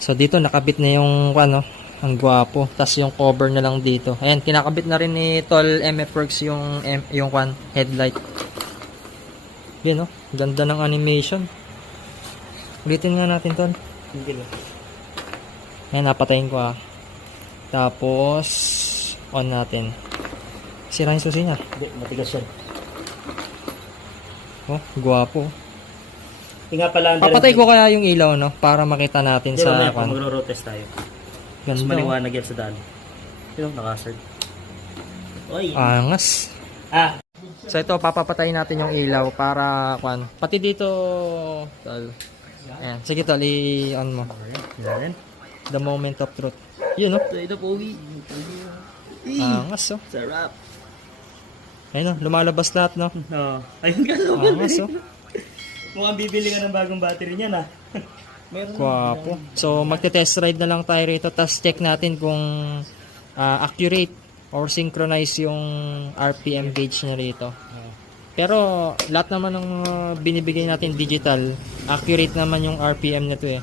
So dito nakabit na yung ano, ang gwapo. Tapos yung cover na lang dito. Ayan, kinakabit na rin ni Tol MF Works yung headlight. Yan, oh. Ganda ng animation. Ulitin nga natin, Tol. Hindi lang. Ayan, napatayin ko ah. Tapos, on natin. Sira yung susi niya. Hindi, matigas yan. Oh, gwapo. Yung nga pala, Papatay ko kaya yung ilaw, no? Para makita natin Hindi, sa mamaya pa magro-road test tayo. Mas Ganda. maliwanag yan sa daan. Yung nakasard. Oy. Angas. Ah. So ito, papapatayin natin yung ilaw para, pati dito, Tol. Ayan. Sige, Tol, i-on mo. Yan. The moment of truth. Yun, no? Ito, pogi. Angas, oh. Sarap. Ayun, no? Lumalabas lahat, no? No. Ayun ka, so Angas, oh. mukhang bibili ka ng bagong battery niyan, ah. Meron Guwapo. So, magte-test ride na lang tayo rito. Tapos check natin kung accurate or synchronize yung RPM gauge niya rito. Pero, lahat naman ng binibigay natin digital, accurate naman yung RPM nito eh.